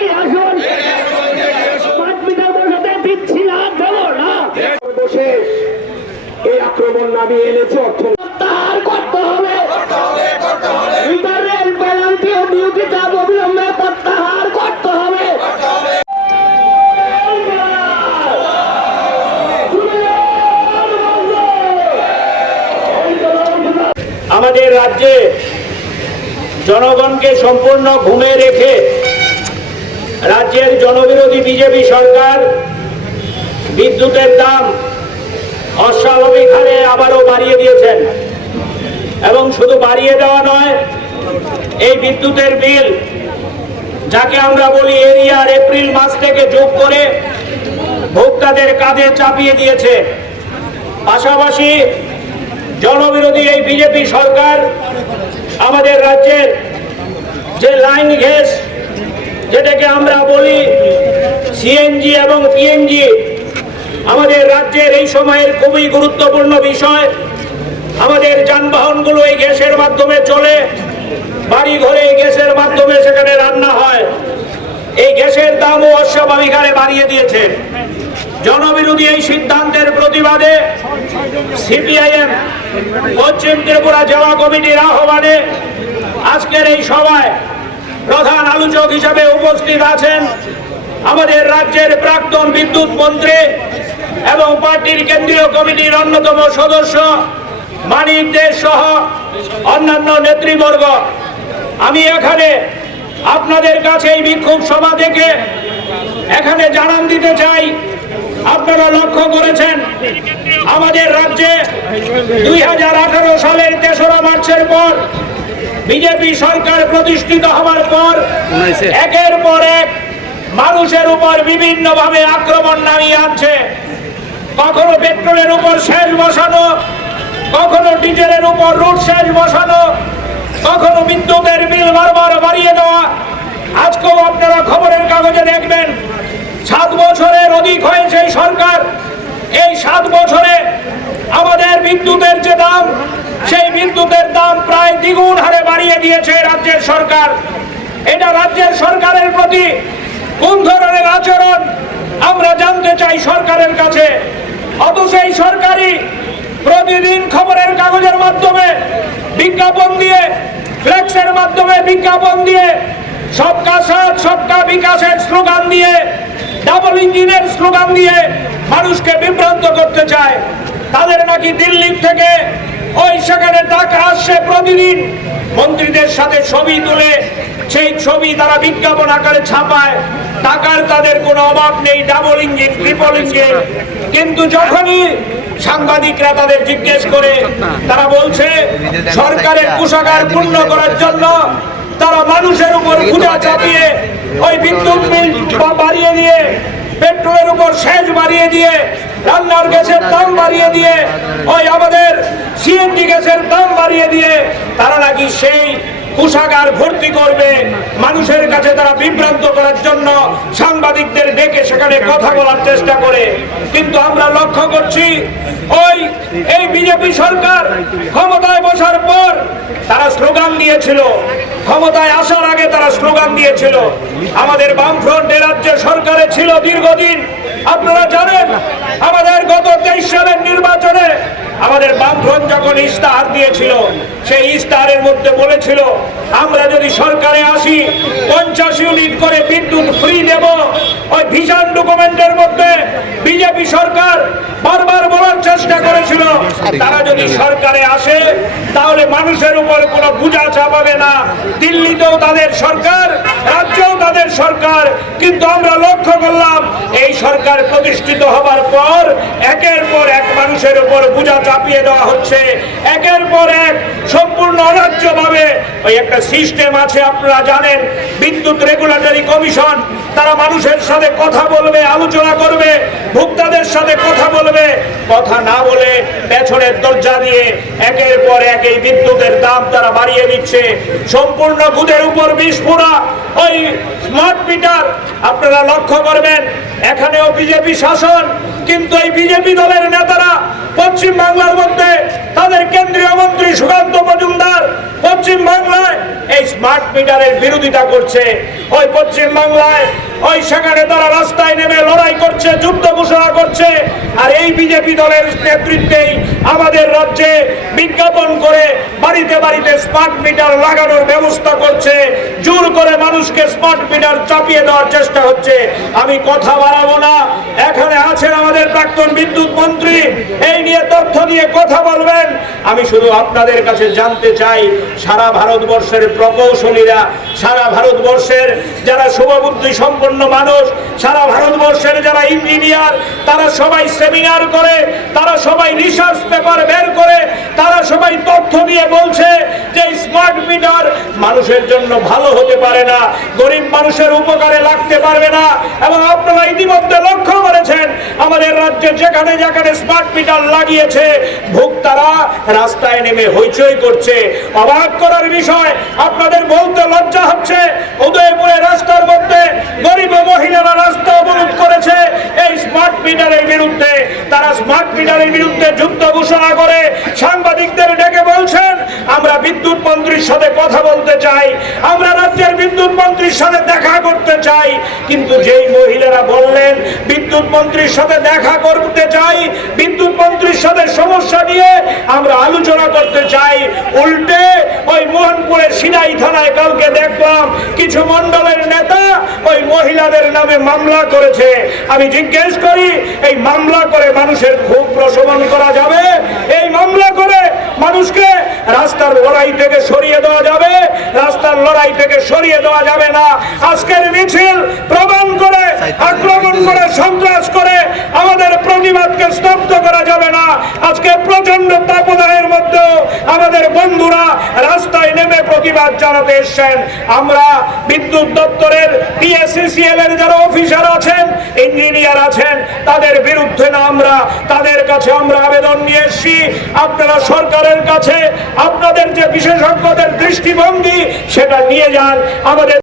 এগিয়ে আসুন। পাঁচ মিটার বসাতে দিচ্ছি না দেবো না। বসে এই আক্রমণ নামিয়ে এনেছে অর্থ প্রত্যাহার করতে হবে মিটার পেনাল্টি ও ডিউটি চাপ অবিলম্বে প্রত্যাহার করতে হবে। আমাদের রাজ্যে জনগণকে সম্পূর্ণ ঘুমে রেখে রাজ্যের জনবিরোধী বিজেপি সরকার, বিদ্যুতের দাম অস্বাভাবিক হারে আবারও বাড়িয়ে দিয়েছেন। এবং শুধু বাড়িয়ে দেওয়া নয়, এই বিদ্যুতের বিল, যাকে আমরা বলি এরিয়ার এপ্রিল মাস থেকে যোগ করে ভোক্তাদের কাঁধে চাপিয়ে দিয়েছে। পাশাপাশি জনবিরোধী এই বিজেপি সরকার আমাদের রাজ্যের যে লাইন গ্যাস যেটাকে আমরা বলি সিএনজি এবং পিএনজি আমাদের রাজ্যের এই সময়ের খুবই গুরুত্বপূর্ণ বিষয়। আমাদের যানবাহনগুলো এই গ্যাসের মাধ্যমে চলে, বাড়ি ঘরে গ্যাসের মাধ্যমে সেখানে রান্না হয়। এই গ্যাসের দামও অস্বাভাবিক হারে বাড়িয়ে দিয়েছে। জনবিরোধী এই সিদ্ধান্তের প্রতিবাদে সিপিআইএম পশ্চিম ত্রিপুরা জেলা কমিটির আহ্বানে আজকের এই সভায় প্রধান আলোচক হিসাবে উপস্থিত আছেন আমাদের রাজ্যের প্রাক্তন বিদ্যুৎ মন্ত্রী এবং পার্টির কেন্দ্রীয় কমিটির অন্যতম সদস্য মানিক দে সহ অন্যান্য নেতৃবর্গ। আমি এখানে আপনাদের কাছে এই বিক্ষোভ সভা থেকে এখানে জানান দিতে চাই, আপনারা লক্ষ্য করেছেন, আমাদের রাজ্যে দুই হাজার আঠারো সালের তেসরা মার্চের পর বিজেপি সরকার প্রতিষ্ঠিত হওয়ার পর একের পর এক মানুষের উপর বিভিন্ন ভাবে আক্রমণ নামিয়ে আনছে। কখনো পেট্রোলের উপর সেচ বসানো কখনো ডিজেলের উপর রুট সেচ বসানো কখনো বিদ্যুতের বিল বারবার বাড়িয়ে দেওয়া। আজকেও আপনারা খবরের কাগজে দেখবেন সাত বছরের অধিক হয়েছে সরকার। এই সাত বছরে আমাদের বিদ্যুতের যে দাম বিদ্যুতের দাম প্রায় দ্বিগুণ হারে বাড়িয়ে দিয়েছে রাজ্যের সরকার। এটা রাজ্যের সরকারের প্রতি কোন ধরনের আচরণ আমরা জানতে চাই সরকারের কাছে। অথচ এই সরকারি প্রতিদিন খবরের কাগজের মাধ্যমে বিজ্ঞাপন দিয়ে, ফ্লেক্সের মাধ্যমে বিজ্ঞাপন দিয়ে, সবকা সাথ, সবকা বিকাশের স্লোগান দিয়ে, ডাবল ইঞ্জিনের স্লোগান দিয়ে মানুষকে বিভ্রান্ত করতে চায়। তাদের নাকি দিল্লি থেকে ওই সেখানে টাকা আসছে প্রতিদিন। মন্ত্রীদের সাথে ছবি তুলে, সেই ছবি তারা বিজ্ঞাপন আকারে ছাপায়। টাকার তাদের কোনো অভাব নেই ডাবল ইঞ্জিন ট্রিপল ইঞ্জিন কিন্তু যখনই সাংবাদিকরা তাদের জিজ্ঞেস করে, তারা বলছে, সরকারের কোষাগার পূর্ণ করার জন্য তারা মানুষের উপর পূজা চাপিয়ে, ওই বিদ্যুৎ বিল বাড়িয়ে দিয়ে, পেট্রোলের উপর সেচ বাড়িয়ে দিয়ে রান্নার গ্যাসের দাম বাড়িয়ে দিয়ে, ওই আমাদের সিএনজি গ্যাসের দাম বাড়িয়ে দিয়ে তারা নাকি সেই কোষাগার ভর্তি করবে। মানুষের কাছে তারা বিভ্রান্ত করার জন্য সাংবাদিকদের ডেকে সেখানে কথা বলার চেষ্টা করে। কিন্তু আমরা লক্ষ্য করছি, ওই এই বিজেপি সরকার ক্ষমতায় বসার পর তারা স্লোগান দিয়েছিল। ক্ষমতায় আসার আগে তারা স্লোগান দিয়েছিল, আমাদের বামফ্রন্ট এ রাজ্যের সরকারে ছিল দীর্ঘদিন। আপনারা জানেন, আমাদের গত তেইশ সালের নির্বাচনে আমাদের বামফ্রন্ট যখন ইস্তাহার দিয়েছিল, সেই ইস্তাহারের মধ্যে বলেছিল, আমরা যদি সরকারে আসি, পঞ্চাশ ইউনিট করে বিদ্যুৎ ফ্রি দেব। ওই ভিশন ডকুমেন্টের মধ্যে বিজেপি সরকার বারবার বলার চেষ্টা করেছিল তারা যদি সরকারে আসে তাহলে মানুষের উপর কোনো বোঝা চাপাবে না। দিল্লিতেও তাদের সরকার রাজ্যেও তাদের সরকার। কিন্তু আমরা লক্ষ্য করলাম এই সরকার প্রতিষ্ঠিত হবার পর একের পর এক মানুষের উপর বোঝা চাপিয়ে দেওয়া হচ্ছে। একের পর এক সম্পূর্ণ অন্যায্যভাবে ওই একটা সিস্টেম আছে আপনারা জানেন বিদ্যুৎ রেগুলেটরি কমিশন তারা মানুষের সাথে কথা বলবে আলোচনা করবে ভোক্তাদের সাথে কথা বলবে। কথা না বলে পেছনের দরজা দিয়ে একের পর এক এই বিদ্যুতের দাম তারা বাড়িয়ে দিচ্ছে। সম্পূর্ণ বুধের উপর পোড়া ওই স্মার্ট মিটার, আপনারা লক্ষ্য করবেন, এখানেও বিজেপি শাসন, কিন্তু এই বিজেপি দলের নেতারা পশ্চিম বাংলার মধ্যে তাদের কেন্দ্রীয় মন্ত্রী সুকান্ত মজুমদার পশ্চিম বাংলায় এই স্মার্ট মিটারের বিরোধিতা করছে। ওই পশ্চিম বাংলায় ওই সেখানে তারা রাস্তায় নেমে লড়াই করছে, যুদ্ধ ঘোষণা করছে। আর এই বিজেপি দলের নেতৃত্বেই আমাদের রাজ্যে বিজ্ঞাপন করে বাড়িতে বাড়িতে স্মার্ট মিটার লাগানোর ব্যবস্থা করছে। জোর করে মানুষকে স্মার্ট মিটার চাপিয়ে দেওয়ার চেষ্টা হচ্ছে। আমি কথা বাড়াবো না। এখানে আছেন আমাদের প্রাক্তন বিদ্যুৎ মন্ত্রী। এই নিয়ে তথ্য নিয়ে কথা বলবেন। আমি শুধু আপনাদের কাছে জানতে চাই, সারা ভারতবর্ষের প্রকৌশলীরা, সারা ভারতবর্ষের যারা শুভবুদ্ধি সম্পন্ন মানুষ সারা ভারতবর্ষের যারা ইঞ্জিনিয়ার, তারা সবাই সেমিনার করে, তারা সবাই রিসার্চ পেপার বের করে, তারা সবাই তথ্য দিয়ে বলছে যে স্মার্ট মিটার মানুষের জন্য ভালো হতে পারে না, গরিব মানুষের উপকারে লাগতে পারবে না। এবং আপনারা ইতিমধ্যে লক্ষ্য করেছেন, আমাদের রাজ্যে যেখানে যেখানে স্মার্ট মিটার লাগিয়েছে, ভোক্তারা রাস্তায় নেমে হইচই করছে। অবাক করার বিষয়, আপনাদের বলতে লজ্জা হচ্ছে, উদয়পুরে রাস্তার মধ্যে গরিব মহিলারা রাস্তা অবরোধ করেছে। এই স্মার্ট মিটারের বিরুদ্ধে, তারা স্মার্ট মিটারের বিরুদ্ধে যুদ্ধ ঘোষণা করে। সাংবাদিকদের ডেকে বলছেন, আমরা বিদ্যুৎ মন্ত্রীর সাথে কথা বলতে চাই, আমরা রাজ্যের বিদ্যুৎ মন্ত্রীর সাথে দেখা করতে চাই। কিন্তু যেই মহিলারা বললেন, বিদ্যুৎ মন্ত্রীর সাথে দেখা করতে চাই, বিদ্যুৎ মন্ত্রীর সাথে সমস্যা নিয়ে আমরা আলোচনা করতে চাই। উল্টে ওই মোহনপুরের সিনাই থানায় কালকে দেখলাম কিছু মন্ডলের নেতা ওই মহিলাদের নামে মামলা করেছে। আমি জিজ্ঞেস করি, এই মামলা করে মানুষের ক্ষোভ প্রশমন করা যাবে? এই মামলা করে মানুষকে রাস্তার লড়াই থেকে সরিয়ে দেওয়া যাবে? রাস্তার লড়াই থেকে সরিয়ে দেওয়া যাবে না। আজকের মিছিল প্রমাণ করে আক্রমণ করে সন্ত্রাস করে আমাদের প্রতিবাদকে স্তব্ধ করা যাবে না আজকে প্রচণ্ড তাপদাহের মধ্যেও আমাদের বন্ধুরা রাস্তায় নেমে প্রতিবাদ জানাতে এসছেন। আমরা বিদ্যুৎ দপ্তরের পিএসসিসিএল এর যারা অফিসার আছেন ইঞ্জিনিয়ার আছেন, তাদের বিরুদ্ধে না আমরা, তাদের কাছে আমরা আবেদন নিয়ে এসেছি। আপনারা সরকারের কাছে আপনাদের যে বিশেষজ্ঞদের দৃষ্টিভঙ্গি, সেটা নিয়ে যান। আমাদের